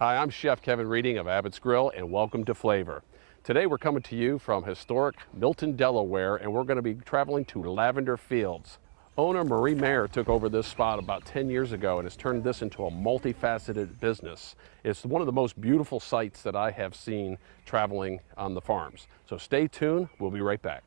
Hi, I'm Chef Kevin Reading of Abbott's Grill, and welcome to Flavour. Today we're coming to you from historic Milton, Delaware, and we're going to be traveling to Lavender Fields. Owner Marie Mayer took over this spot about 10 years ago and has turned this into a multifaceted business. It's one of the most beautiful sights that I have seen traveling on the farms. So stay tuned, we'll be right back.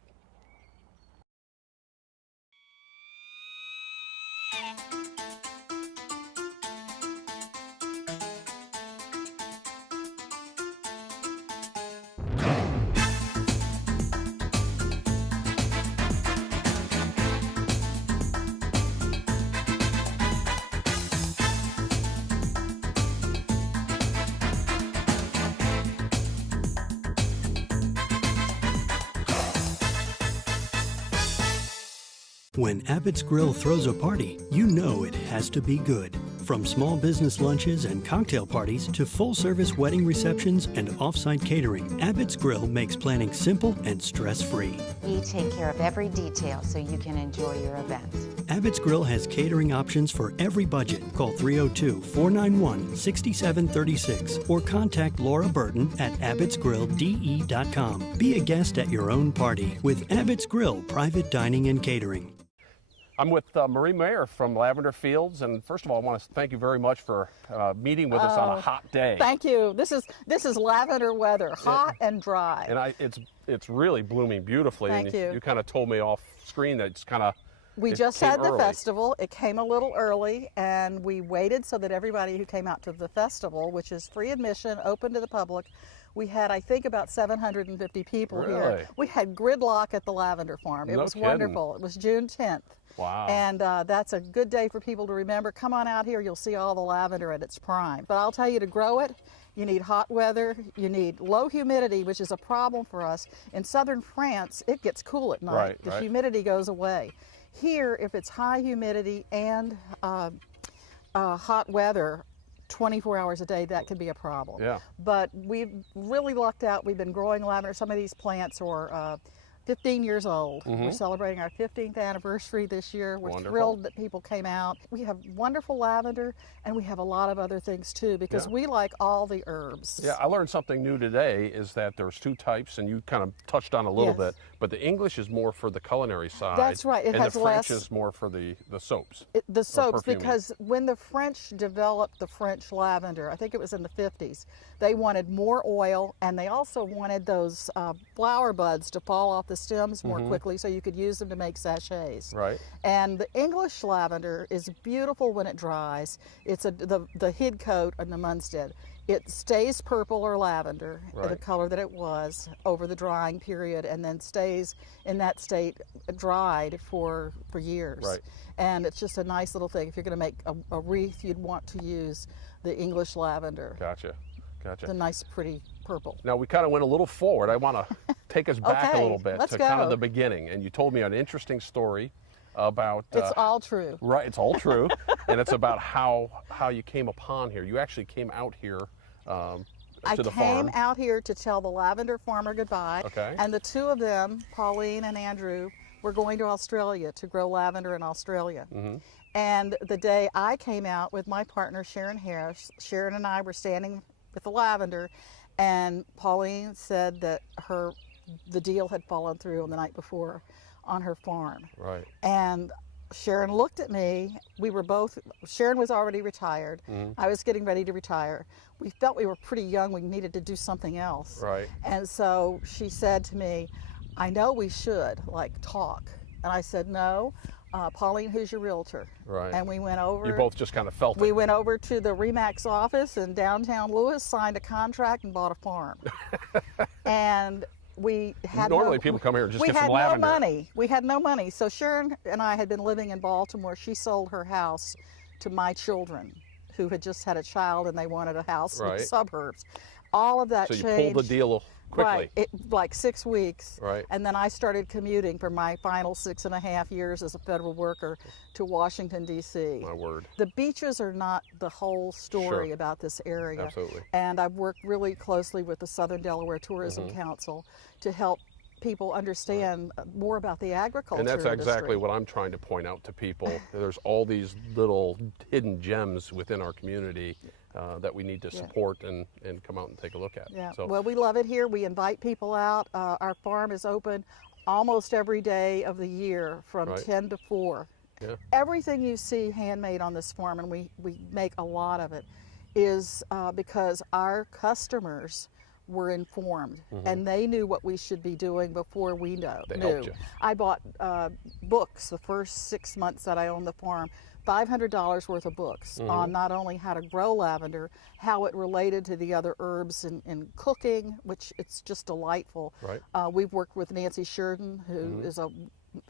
When Abbott's Grill throws a party, you know it has to be good. From small business lunches and cocktail parties to full-service wedding receptions and off-site catering, Abbott's Grill makes planning simple and stress-free. We take care of every detail so you can enjoy your event. Abbott's Grill has catering options for every budget. Call 302-491-6736 or contact Laura Burton at abbottsgrilldE.com. Be a guest at your own party with Abbott's Grill Private Dining and Catering. I'm with Marie Mayer from Lavender Fields, and first of all, I want to thank you very much for meeting with us on a hot day. Thank you. This is lavender weather, hot and dry. And it's really blooming beautifully. Thank you. You kind of told me off screen that it's kind of We just had the festival. It came a little early, and we waited so that everybody who came out to the festival, which is free admission, open to the public, we had, I think, about 750 people here. We had gridlock at the lavender farm. It was wonderful. It was June 10th. Wow. And that's a good day for people to remember. Come on out here. You'll see all the lavender at its prime. But I'll tell you, to grow it, you need hot weather. You need low humidity, which is a problem for us. In southern France, it gets cool at night. The humidity goes away. Here, if it's high humidity and hot weather, 24 hours a day, that could be a problem. Yeah. But we've really lucked out. We've been growing lavender. Some of these plants are 15 years old. We're celebrating our 15th anniversary this year. We're thrilled that people came out. We have wonderful lavender, and we have a lot of other things too, because we like all the herbs. Yeah, I learned something new today, is that there's two types, and you kind of touched on a little bit, but the English is more for the culinary side. That's right. It and has the French is more for the soaps. The soaps, because when the French developed the French lavender, I think it was in the 50s, they wanted more oil, and they also wanted those flower buds to fall off the stems more quickly so you could use them to make sachets. Right. And the English lavender is beautiful when it dries. It's the Hid coat and the Munstead. It stays purple or lavender, the color that it was, over the drying period, and then stays in that state dried for years. Right. And it's just a nice little thing. If you're going to make a wreath, you'd want to use the English lavender. Gotcha. Gotcha. The nice, pretty purple. Now, we kind of went a little forward. I want to take us back a little bit to kind of the beginning. And you told me an interesting story about... it's all true. Right, it's all true. And it's about how you came upon here. You actually came out here to the farm. I came out here to tell the lavender farmer goodbye. Okay. And the two of them, Pauline and Andrew, were going to Australia to grow lavender in Australia. And the day I came out with my partner, Sharon Harris, Sharon and I were standing with the lavender, and Pauline said that the deal had fallen through on the night before on her farm. Right. And Sharon looked at me. Sharon was already retired. I was getting ready to retire. We felt we were pretty young. We needed to do something else. Right. And so she said to me, I know we should, talk. And I said, no. Pauline, who's your realtor? Right. And we went over. You both just kind of felt it. We went over to the Remax office in downtown Lewes, signed a contract, and bought a farm. And we had Normally people come here and just get some lavender. We had no money. We had no money. So Sharon and I had been living in Baltimore. She sold her house to my children, who had just had a child, and they wanted a house in the suburbs. All of that changed. So you pulled the deal quickly. Right, like 6 weeks. Right. And then I started commuting for my final 6.5 years as a federal worker to Washington, D.C. My word. The beaches are not the whole story about this area. Absolutely. And I've worked really closely with the Southern Delaware Tourism Council to help people understand more about the agriculture And that's industry. exactly what I'm trying to point out to people. There's all these little hidden gems within our community, that we need to support and come out and take a look at. Yeah. So, Well, we love it here. We invite people out. Our farm is open almost every day of the year from Right. 10 to 4. Yeah. Everything you see handmade on this farm, and we make a lot of it, is because our customers were informed and they knew what we should be doing before we knew. helped you. I bought books the first 6 months that I owned the farm, $500 worth of books on not only how to grow lavender, how it related to the other herbs in cooking, which it's just delightful. Right. We've worked with Nancy Sheridan, who is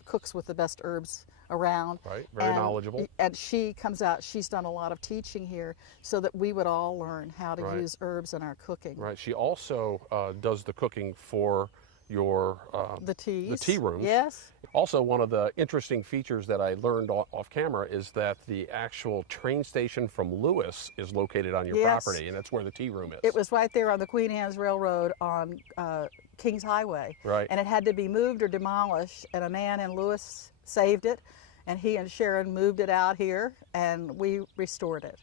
cooks with the best herbs around. Right, very knowledgeable. And she comes out, she's done a lot of teaching here so that we would all learn how to use herbs in our cooking. Right. She also does the cooking for your The teas. the tea rooms. Yes. Also, one of the interesting features that I learned off camera is that the actual train station from Lewes is located on your Yes. property, and that's where the tea room is. It was right there on the Queen Anne's Railroad on Kings Highway. Right. And it had to be moved or demolished, and a man in Lewis saved it, and he and Sharon moved it out here, and we restored it.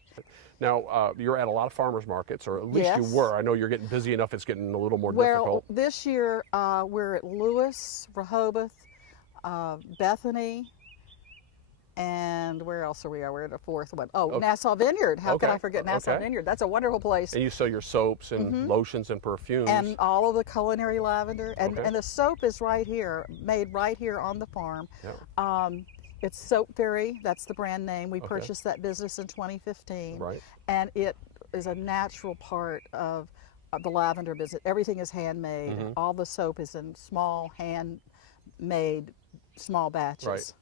Now, you're at a lot of farmers markets, or at least you Yes. were. I know you're getting busy enough, it's getting a little more Well, difficult. this year we're at Lewis, Rehoboth, Bethany, and where else are we? We're at a fourth one. Oh, Okay. Nassau Vineyard. How could Okay. I forget Nassau Okay. Vineyard? That's a wonderful place. And you sell your soaps and lotions and perfumes. And all of the culinary lavender. And, Okay. and the soap is right here, made right here on the farm. Yeah. It's Soap Fairy, that's the brand name. We purchased that business in 2015. Right. And it is a natural part of the lavender business. Everything is handmade. All the soap is in small, handmade, small batches. Right.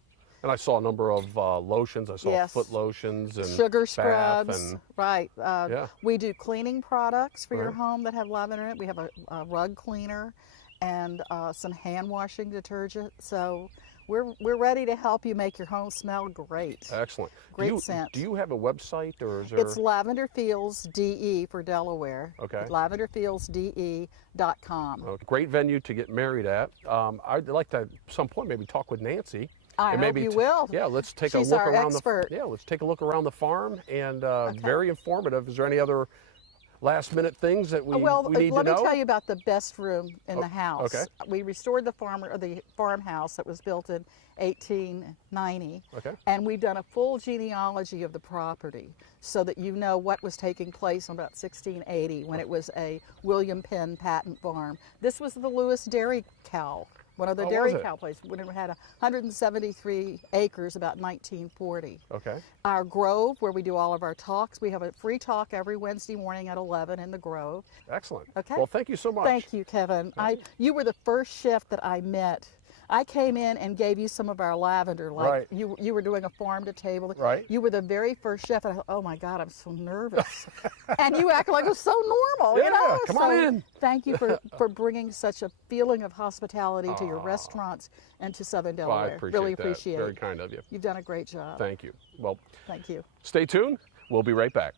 And I saw a number of lotions. I saw Yes. foot lotions and Sugar bath scrubs, and right. Yeah. We do cleaning products for your Right. home that have lavender in it. We have a rug cleaner and some hand washing detergent. So we're ready to help you make your home smell great. excellent. Great scent. Do you have a website, or is there? It's Lavender Fields DE for Delaware. Okay. LavenderFieldsDE.com. Okay. Great venue to get married at. I'd like to at some point maybe talk with Nancy. I and hope maybe you will. Yeah, let's take She's a look our around expert. let's take a look around the farm, and very informative. Is there any other last minute things that we need to know? Let me tell you about the best room in the house. okay. We restored the farmhouse that was built in 1890. Okay. And we've done a full genealogy of the property so that you know what was taking place in about 1680 when it was a William Penn patent farm. This was the Lewes dairy cow, one of the Oh, dairy was it? cow places, when it had 173 acres about 1940. Okay. Our Grove, where we do all of our talks, we have a free talk every Wednesday morning at 11 in the Grove. Excellent. Okay. Well, thank you so much. Thank you, Kevin. You were the first chef that I met. I came in and gave you some of our lavender, like Right. you were doing a farm to table. Right. You were the very first chef, and I thought, oh my God, I'm so nervous. And you acted like it was so normal, Yeah, you know? come on in. Thank you for bringing such a feeling of hospitality to your restaurants and to Southern Well, Delaware. I appreciate really that. appreciate Very it. kind of you. You've done a great job. Thank you. Well, Thank you. stay tuned. We'll be right back.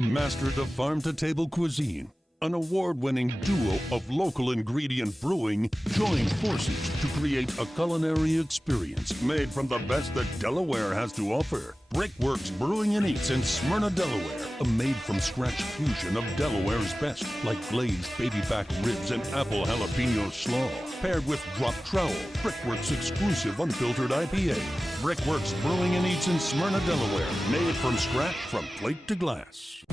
Mastered of farm-to-table cuisine, an award-winning duo of local ingredient brewing join forces to create a culinary experience made from the best that Delaware has to offer. Brickworks Brewing and Eats in Smyrna, Delaware, a made-from-scratch fusion of Delaware's best, like glazed baby back ribs and apple jalapeno slaw, paired with drop trowel, Brickworks exclusive unfiltered IPA. Brickworks Brewing and Eats in Smyrna, Delaware, made from scratch from plate to glass.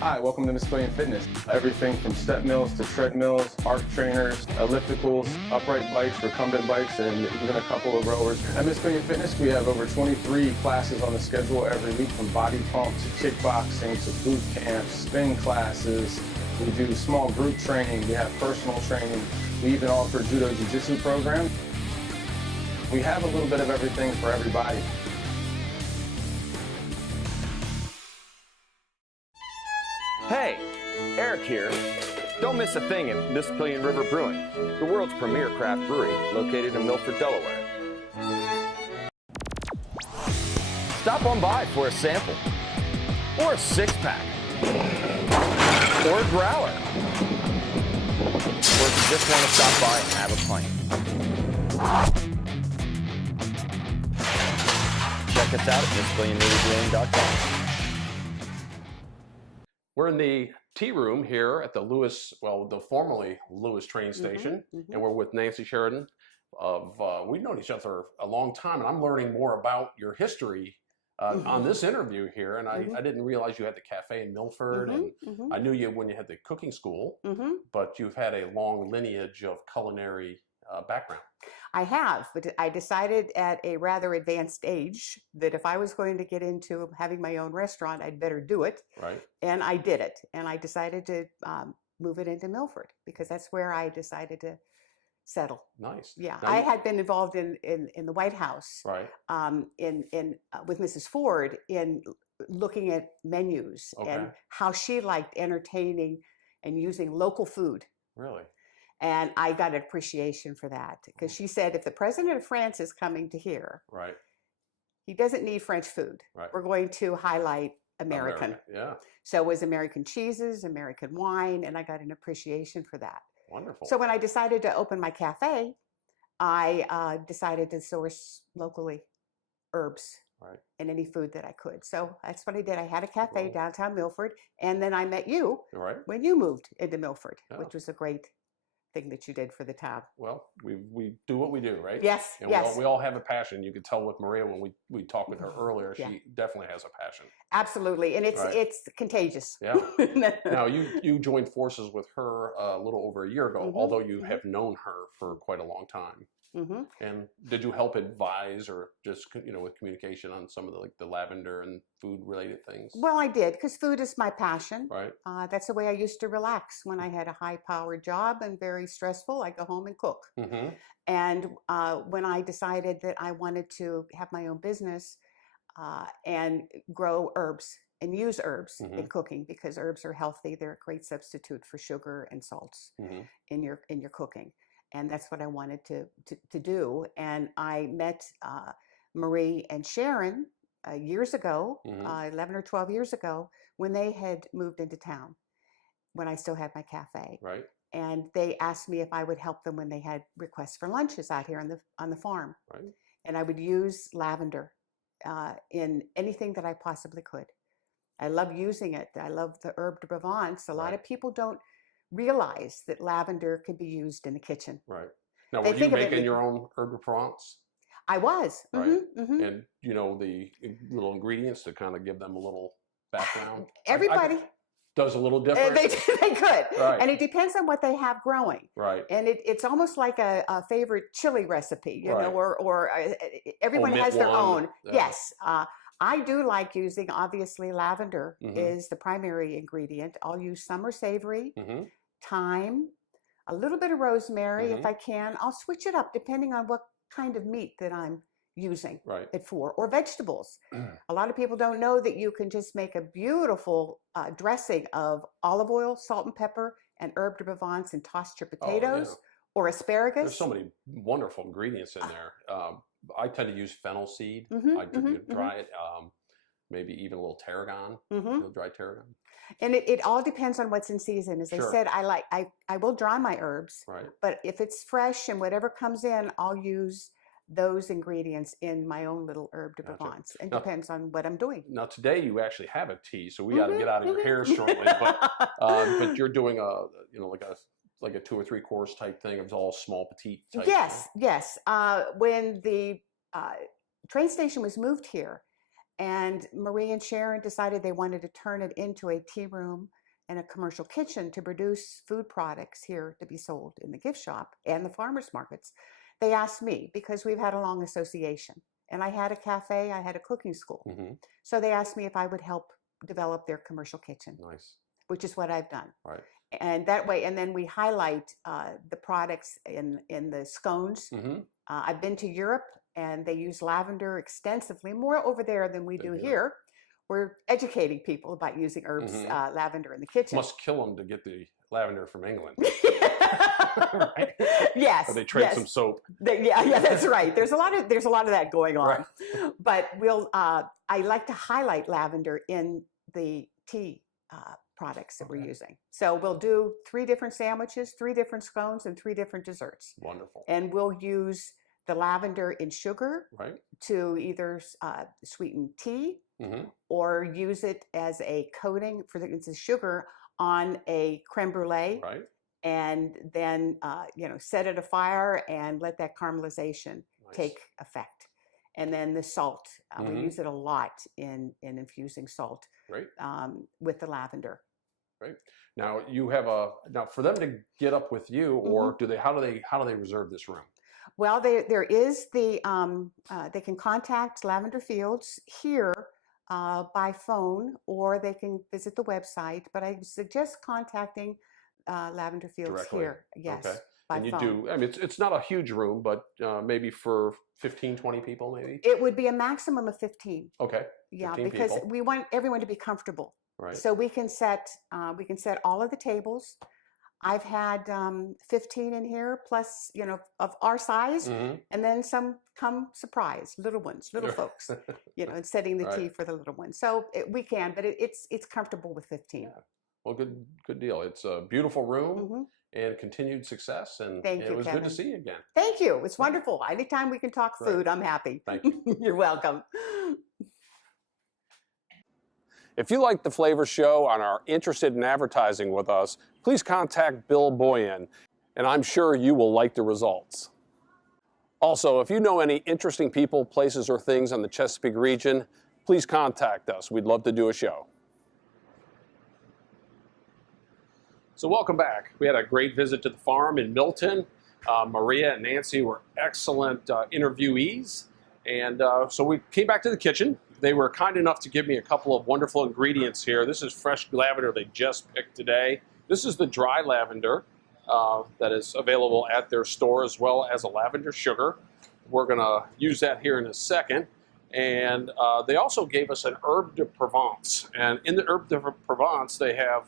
Hi, welcome to Miss Billion Fitness. Everything from step mills to treadmills, arc trainers, ellipticals, upright bikes, recumbent bikes, and even a couple of rowers. At Miss Billion Fitness, we have over 23 classes on the schedule every week, from body pump to kickboxing to boot camps, spin classes. We do small group training. We have personal training. We even offer judo jiu-jitsu program. We have a little bit of everything for everybody. Hey, Eric here. Don't miss a thing at Mississippi River Brewing, the world's premier craft brewery located in Milford, Delaware. Stop on by for a sample, or a six-pack, or a growler, or if you just want to stop by and have a pint. Check us out at MississippiRiverBrewing.com. We're in the tea room here at the Lewes, well, the formerly Lewes train station, and we're with Nancy Sheridan. We've known each other a long time, and I'm learning more about your history on this interview here. And I didn't realize you had the cafe in Milford, and I knew you when you had the cooking school, but you've had a long lineage of culinary background. I have, but I decided at a rather advanced age that if I was going to get into having my own restaurant, I'd better do it. Right. And I did it. And I decided to move it into Milford because that's where I decided to settle. Nice. Yeah. Now I had been involved in the White House Right. With Mrs. Ford in looking at menus and how she liked entertaining and using local food. Really? And I got an appreciation for that because she said, if the president of France is coming to here, Right. he doesn't need French food. Right. We're going to highlight American. Yeah. So it was American cheeses, American wine, and I got an appreciation for that. Wonderful. So when I decided to open my cafe, I decided to source locally herbs Right. and any food that I could. So that's what I did. I had a cafe Well- downtown Milford, and then I met you Right. when you moved into Milford, Yeah. which was a great thing that you did for the town. Well, we do what we do, right? Yes, And yes. we all have a passion. You could tell with Maria when we talked with her earlier, Yeah. she definitely has a passion. Absolutely, and it's Right. it's contagious. Yeah. Now you joined forces with her a little over a year ago, although you have known her for quite a long time. And did you help advise or just with communication on some of the lavender and food related things? Well, I did because food is my passion. Right. That's the way I used to relax when I had a high-powered job and very stressful. I go home and cook. And when I decided that I wanted to have my own business and grow herbs and use herbs in cooking because herbs are healthy, they're a great substitute for sugar and salts in your cooking. And that's what I wanted to do. And I met Marie and Sharon years ago, 11 or 12 years ago, when they had moved into town, when I still had my cafe. Right. And they asked me if I would help them when they had requests for lunches out here on the farm. Right. And I would use lavender in anything that I possibly could. I love using it. I love the herb de Provence. A lot of people don't realize that lavender can be used in the kitchen. Right. Now, They were you think of it- making your own herb de Provence? I was. Right. And the little ingredients to kind of give them a little background. Everybody. Does a little different. They could. Right. And it depends on what they have growing. Right. And it's almost like a favorite chili recipe, you know, or everyone Omit has their one. own. Yeah. Yes. I do like using, obviously, lavender is the primary ingredient. I'll use summer savory, thyme, a little bit of rosemary if I can. I'll switch it up depending on what kind of meat that I'm using it for, or vegetables. A lot of people don't know that you can just make a beautiful dressing of olive oil, salt and pepper, and herb de Provence and tossed your potatoes or asparagus. There's so many wonderful ingredients in there. I tend to use fennel seed. I dry it, maybe even a little tarragon, dried tarragon. And it all depends on what's in season. As I said, I will dry my herbs, Right. but if it's fresh and whatever comes in, I'll use those ingredients in my own little herb de Provence. It depends on what I'm doing. Now today you actually have a tea, so we got to get out of your hair shortly. But you're doing like a 2 or 3 course type thing. It's all small, petite type. Yes, yes. When the train station was moved here, and Marie and Sharon decided they wanted to turn it into a tea room and a commercial kitchen to produce food products here to be sold in the gift shop and the farmers markets. They asked me because we've had a long association, and I had a cafe, I had a cooking school. So they asked me if I would help develop their commercial kitchen. Nice. Which is what I've done. Right. And that way, and then we highlight the products in the scones. I've been to Europe, and they use lavender extensively, more over there than we do here. we're educating people about using herbs, lavender in the kitchen. Must kill them to get the lavender from England. Right? Yes. Or they trade yes. some soap. Yeah, that's right. There's a lot of that going on. Right. But I like to highlight lavender in the tea products that we're using. So we'll do 3 different sandwiches, 3 different scones, and 3 different desserts. Wonderful. And we'll use the lavender in sugar to either sweeten tea or use it as a coating for the sugar on a creme brulee. Right. And then, set it afire and let that caramelization take effect. And then the salt, we use it a lot in infusing salt with the lavender. Right. Now you have for them to get up with you, or how do they reserve this room? Well, there is they can contact Lavender Fields here by phone, or they can visit the website. But I suggest contacting Lavender Fields directly here. Yes. Okay. By and you phone. do. I mean, it's not a huge room, but maybe for 15, 20 people, maybe. It would be a maximum of 15. Okay. Yeah, 15 because people. we want everyone to be comfortable. Right. So we can set all of the tables. I've had 15 in here, plus of our size, and then some come surprise, little folks, and setting the tea for the little ones. So we can, but it's comfortable with 15. Yeah. Well, good deal. It's a beautiful room and continued success, and it was Kevin. good to see you again. Thank you. It's wonderful. Anytime we can talk food, I'm happy. Thank you. You're welcome. If you like the Flavor Show and are interested in advertising with us, please contact Bill Boyan, and I'm sure you will like the results. Also, if you know any interesting people, places, or things in the Chesapeake region, please contact us. We'd love to do a show. So welcome back. We had a great visit to the farm in Milton. Maria and Nancy were excellent interviewees. And so we came back to the kitchen. They were kind enough to give me a couple of wonderful ingredients here. This is fresh lavender they just picked today. This is the dry lavender that is available at their store, as well as a lavender sugar. We're going to use that here in a second. And they also gave us an herb de Provence. And in the herb de Provence, they have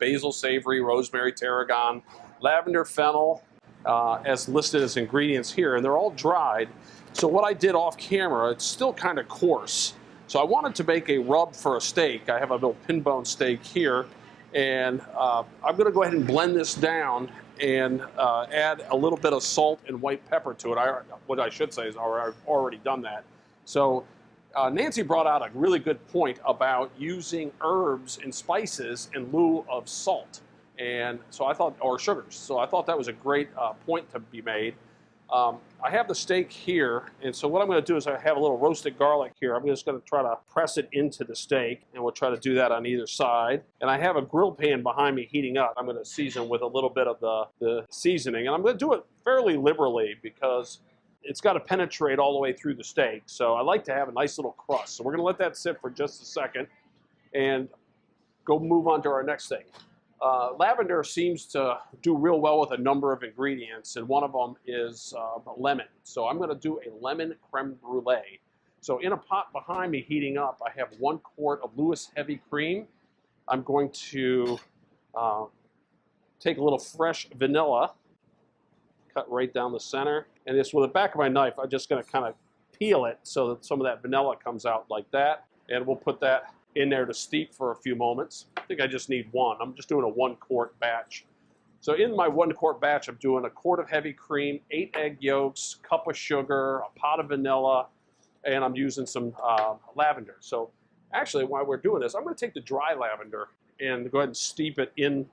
basil, savory, rosemary, tarragon, lavender, fennel, as listed as ingredients here. And they're all dried. So what I did off camera, it's still kind of coarse. So I wanted to make a rub for a steak. I have a little pin bone steak here. And I'm going to go ahead and blend this down and add a little bit of salt and white pepper to it. What I should say is I've already done that. So Nancy brought out a really good point about using herbs and spices in lieu of salt, and so I thought, or sugars. So I thought that was a great point to be made. I have the steak here, and so what I'm going to do is I have a little roasted garlic here. I'm just going to try to press it into the steak, and we'll try to do that on either side. And I have a grill pan behind me heating up. I'm going to season with a little bit of the seasoning, and I'm going to do it fairly liberally because it's got to penetrate all the way through the steak. So I like to have a nice little crust. So we're going to let that sit for just a second and go move on to our next thing. Lavender seems to do real well with a number of ingredients, and one of them is lemon. So I'm going to do a lemon creme brulee. So in a pot behind me heating up, I have 1 quart of Lewes heavy cream. I'm going to take a little fresh vanilla, cut right down the center, and just with the back of my knife, I'm just going to kind of peel it so that some of that vanilla comes out like that, and we'll put that in there to steep for a few moments. I think I just need 1. I'm just doing a 1 quart batch. So in my 1 quart batch, I'm doing a quart of heavy cream, 8 egg yolks, cup of sugar, a pot of vanilla, and I'm using some lavender. So actually, while we're doing this, I'm going to take the dry lavender and go ahead and steep it in.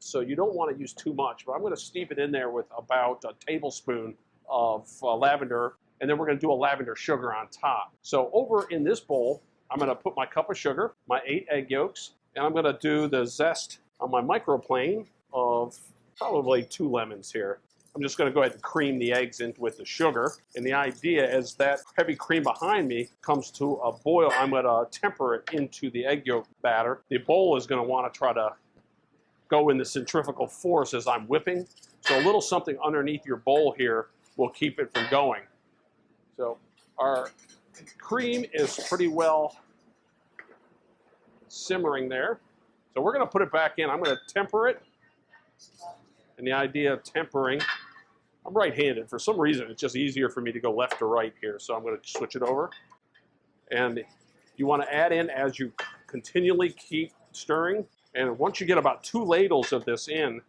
So you don't want to use too much, but I'm going to steep it in there with about a tablespoon of lavender, and then we're going to do a lavender sugar on top. So over in this bowl, I'm going to put my cup of sugar, my 8 egg yolks, and I'm going to do the zest on my microplane of probably 2 lemons here. I'm just going to go ahead and cream the eggs in with the sugar. And the idea is that heavy cream behind me comes to a boil. I'm going to temper it into the egg yolk batter. The bowl is going to want to try to go in the centrifugal force as I'm whipping. So a little something underneath your bowl here will keep it from going. So our cream is pretty well simmering there. So we're going to put it back in. I'm going to temper it. And the idea of tempering, I'm right-handed. For some reason, it's just easier for me to go left to right here. So I'm going to switch it over. And you want to add in as you continually keep stirring. And once you get about 2 ladles of this in,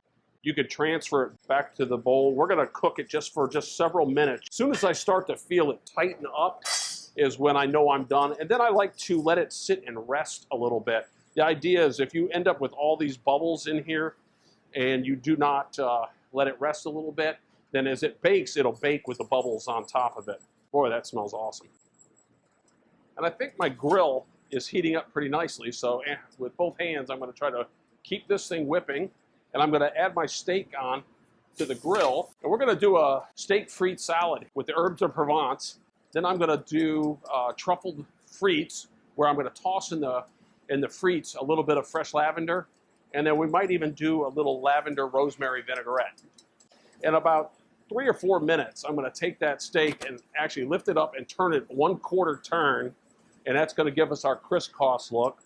you could transfer it back to the bowl. We're going to cook it for several minutes. As soon as I start to feel it tighten up is when I know I'm done. And then I like to let it sit and rest a little bit. The idea is if you end up with all these bubbles in here and you do not let it rest a little bit, then as it bakes, it'll bake with the bubbles on top of it. Boy, that smells awesome. And I think my grill is heating up pretty nicely. So with both hands, I'm going to try to keep this thing whipping. And I'm going to add my steak on to the grill. And we're going to do a steak Frites salad with the herbs of Provence. Then I'm going to do truffled frites, where I'm going to toss in the frites a little bit of fresh lavender. And then we might even do a little lavender rosemary vinaigrette. In about 3 or 4 minutes, I'm going to take that steak and actually lift it up and turn it 1/4 turn. And that's going to give us our crisscross look.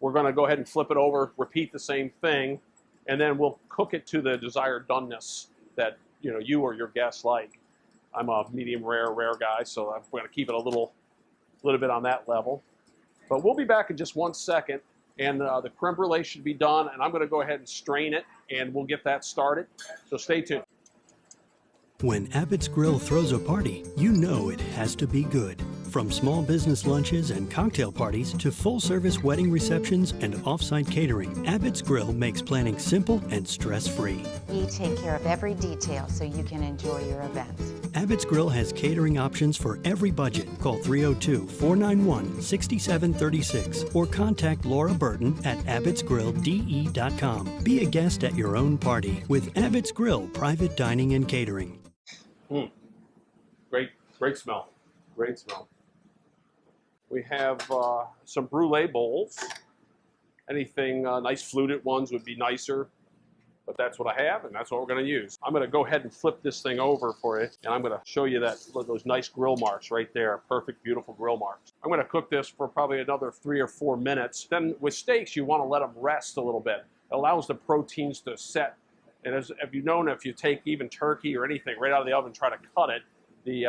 We're going to go ahead and flip it over, repeat the same thing, and then we'll cook it to the desired doneness that you or your guests like. I'm a medium rare guy, so I'm going to keep it a little bit on that level. But we'll be back in just 1 second, and the creme brulee should be done, and I'm going to go ahead and strain it, and we'll get that started. So stay tuned. When Abbott's Grill throws a party, you know it has to be good. From small business lunches and cocktail parties to full-service wedding receptions and off-site catering, Abbott's Grill makes planning simple and stress-free. We take care of every detail so you can enjoy your event. Abbott's Grill has catering options for every budget. Call 302-491-6736 or contact Laura Burton at abbotsgrillde.com. Be a guest at your own party with Abbott's Grill Private Dining and Catering. Great smell. Great smell. We have some brulee bowls. Anything nice fluted ones would be nicer, but that's what I have, and that's what we're going to use. I'm going to go ahead and flip this thing over for you, and I'm going to show you those nice grill marks right there. Perfect, beautiful grill marks. I'm going to cook this for probably another 3 or 4 minutes. Then with steaks, you want to let them rest a little bit. It allows the proteins to set. And as you know, if you take even turkey or anything right out of the oven, try to cut it, the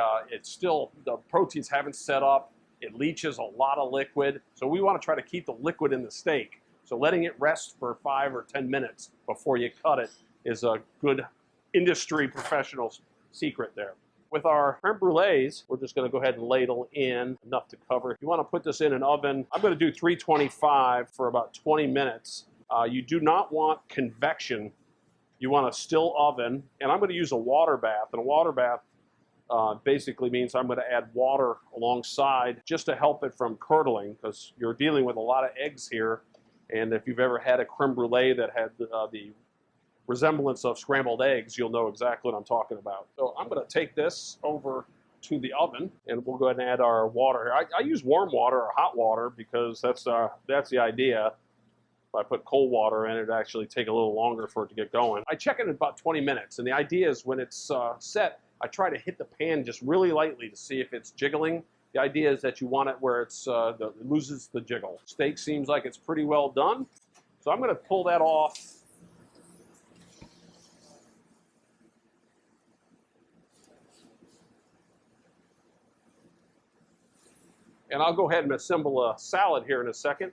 proteins haven't set up. It leaches a lot of liquid. So we want to try to keep the liquid in the steak. So letting it rest for 5 or 10 minutes before you cut it is a good industry professional's secret there. With our creme brulees, we're just going to go ahead and ladle in enough to cover. If you want to put this in an oven, I'm going to do 325 for about 20 minutes. You do not want convection. You want a still oven, and I'm going to use a water bath. And a water bath basically means I'm going to add water alongside just to help it from curdling, because you're dealing with a lot of eggs here. And if you've ever had a creme brulee that had the resemblance of scrambled eggs, you'll know exactly what I'm talking about. So I'm going to take this over to the oven, and we'll go ahead and add our water here. I use warm water or hot water because that's the idea. If I put cold water in, it'd actually take a little longer for it to get going. I check it in about 20 minutes, and the idea is when it's set, I try to hit the pan just really lightly to see if it's jiggling. The idea is that you want it where it loses the jiggle. Steak seems like it's pretty well done, so I'm going to pull that off. And I'll go ahead and assemble a salad here in a second,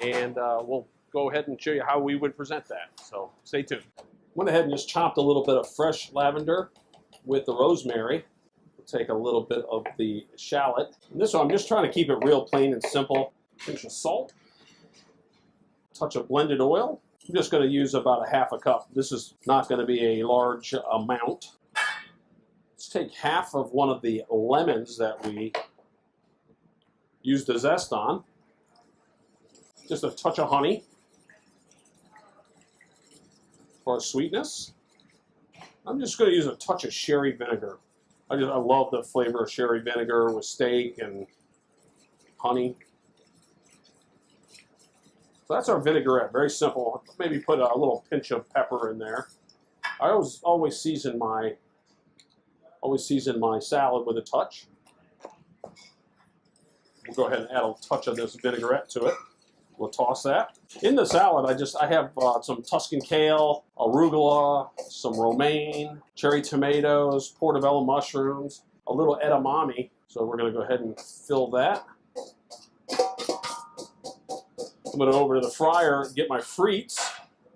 and we'll go ahead and show you how we would present that. So stay tuned. Went ahead and just chopped a little bit of fresh lavender with the rosemary. We'll take a little bit of the shallot. And this one, I'm just trying to keep it real plain and simple. Pinch of salt, touch of blended oil. I'm just going to use about a ½ cup. This is not going to be a large amount. Let's take half of one of the lemons that we used the zest on. Just a touch of honey for sweetness. I'm just going to use a touch of sherry vinegar. I love the flavor of sherry vinegar with steak and honey. So that's our vinaigrette, very simple. Maybe put a little pinch of pepper in there. I always season my salad with a touch. We'll go ahead and add a touch of this vinaigrette to it. A We'll toss that. In the salad, I have some Tuscan kale, arugula, some romaine, cherry tomatoes, portobello mushrooms, a little edamame. So we're going to go ahead and fill that. I'm going to go over to the fryer and get my frites.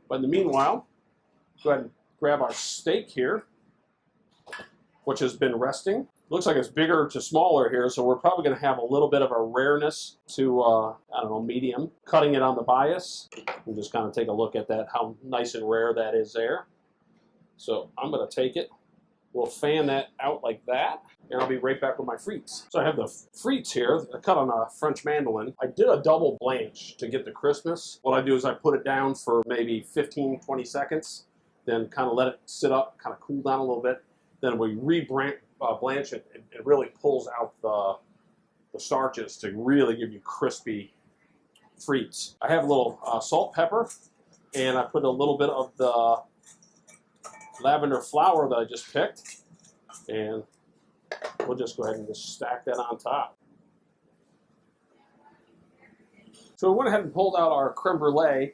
But in the meanwhile, go ahead and grab our steak here, which has been resting. Looks like it's bigger to smaller here, so we're probably going to have a little bit of a rareness to, I don't know, medium. Cutting it on the bias. We'll just kind of take a look at that, how nice and rare that is there. So I'm going to take it. We'll fan that out like that, and I'll be right back with my frites. So I have the frites here, cut on a French mandolin. I did a double blanch to get the crispness. What I do is I put it down for maybe 15, 20 seconds, then kind of let it sit up, kind of cool down a little bit. Then we blanch it. It really pulls out the starches to really give you crispy frites. I have a little salt, pepper, and I put a little bit of the lavender flower that I just picked, and we'll just go ahead and just stack that on top. So we went ahead and pulled out our creme brulee,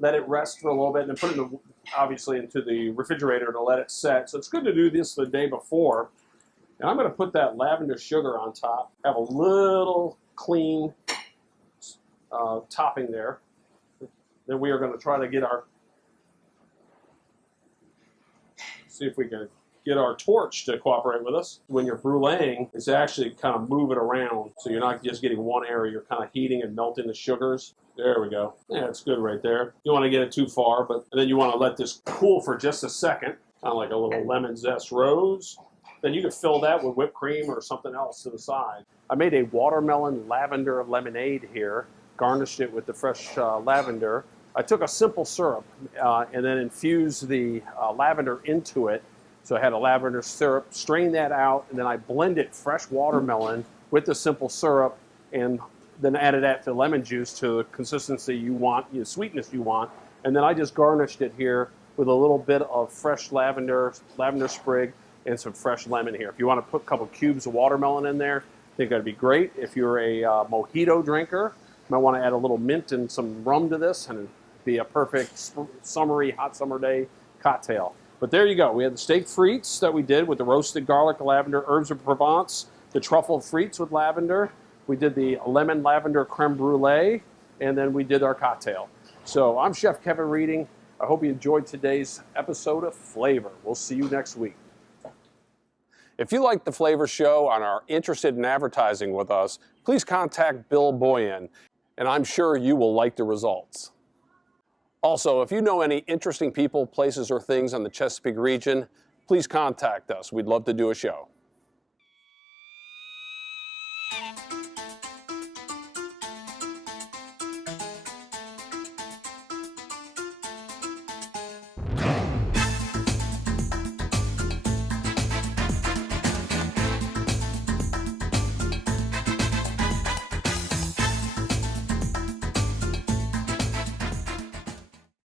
let it rest for a little bit, and then put it obviously into the refrigerator to let it set. So it's good to do this the day before. And I'm going to put that lavender sugar on top, have a little clean topping there. Then we are going to try to get see if we can get our torch to cooperate with us. When you're bruleeing, it's actually kind of move it around, so you're not just getting one area, you're kind of heating and melting the sugars. There we go. Yeah, it's good right there. You don't want to get it too far, but then you want to let this cool for just a second, kind of like a little lemon zest rose. Then you could fill that with whipped cream or something else to the side. I made a watermelon lavender lemonade here, garnished it with the fresh lavender. I took a simple syrup and then infused the lavender into it. So I had a lavender syrup, strained that out, and then I blended fresh watermelon with the simple syrup, and then added that to lemon juice to the consistency you want, the sweetness you want. And then I just garnished it here with a little bit of fresh lavender sprig, and some fresh lemon here. If you want to put a couple cubes of watermelon in there, I think that'd be great. If you're a mojito drinker, you might want to add a little mint and some rum to this, and it'd be a perfect summery, hot summer day cocktail. But there you go. We had the steak frites that we did with the roasted garlic, lavender, herbs of Provence, the truffle frites with lavender. We did the lemon lavender creme brulee, and then we did our cocktail. So I'm Chef Kevin Reading. I hope you enjoyed today's episode of Flavor. We'll see you next week. If you like the Flavor Show and are interested in advertising with us, please contact Bill Boyan, and I'm sure you will like the results. Also, if you know any interesting people, places, or things in the Chesapeake region, please contact us. We'd love to do a show.